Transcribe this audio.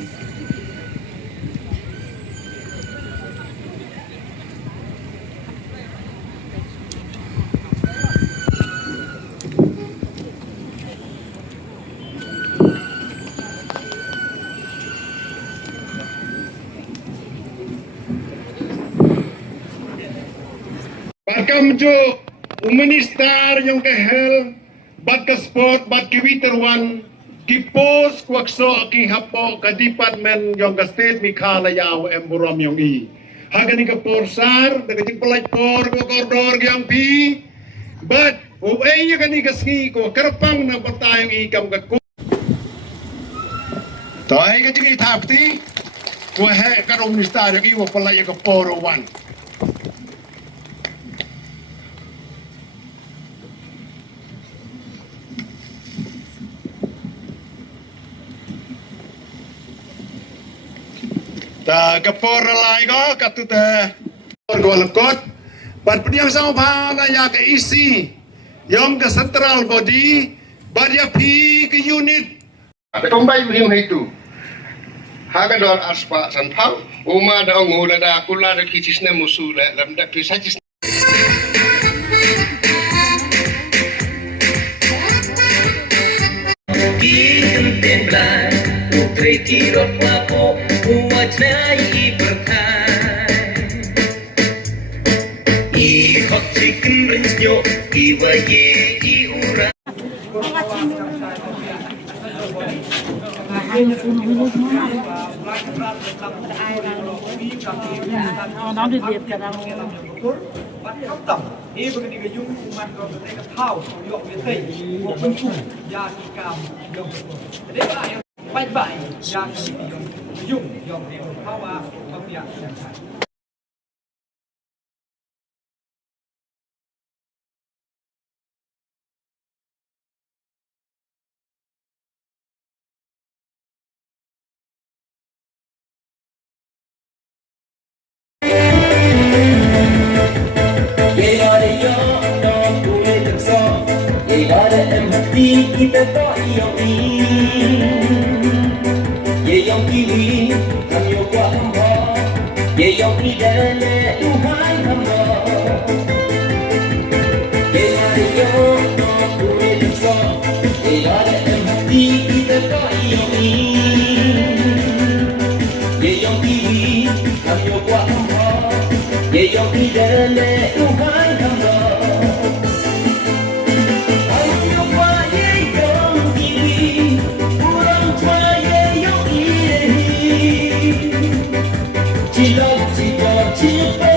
Welcome to Minister yung kahel bat ka sport bat ki Witerwan ki post kwakso ki hapo ka department yung ka state Mikhala yaw emburam yung i hagani ka porsar daga jing pelaj por ko koridor yang pi but uay ya kani ka ski ko karapang na batayong ikam ka ko to ay ka jing itapti ko he ka minister yung i wo pelaj ka poro wan. Ta kapor lai ko katuta golkot bat pediang sama bhala ya ke isi yom ke central body bat ya pi ke unit ada kombai bihim itu haga dor aspa santhau uma da ngula da kula da kichisne musula lam da kisachis Tirot lapo uwajnai berkai I hot chicken rings nyo iwaye I ura nó đi Việt cả đâu bắt khắp tổng đi với cái dung mặt còn cái thao dọn cái thầy một bên chủ gia thì cam dùng đấy lại bay bay gia thì dùng dọn thì thao à không nhận kita tak yang ini ye yang kini kami kuat hamba ye yang tidak Tuhan hamba ye hari yang tak boleh deksa ye ada hati kita tak yang ini ye yang kini kami kuat hamba ye yang tidak Tuhan hamba. Chỉ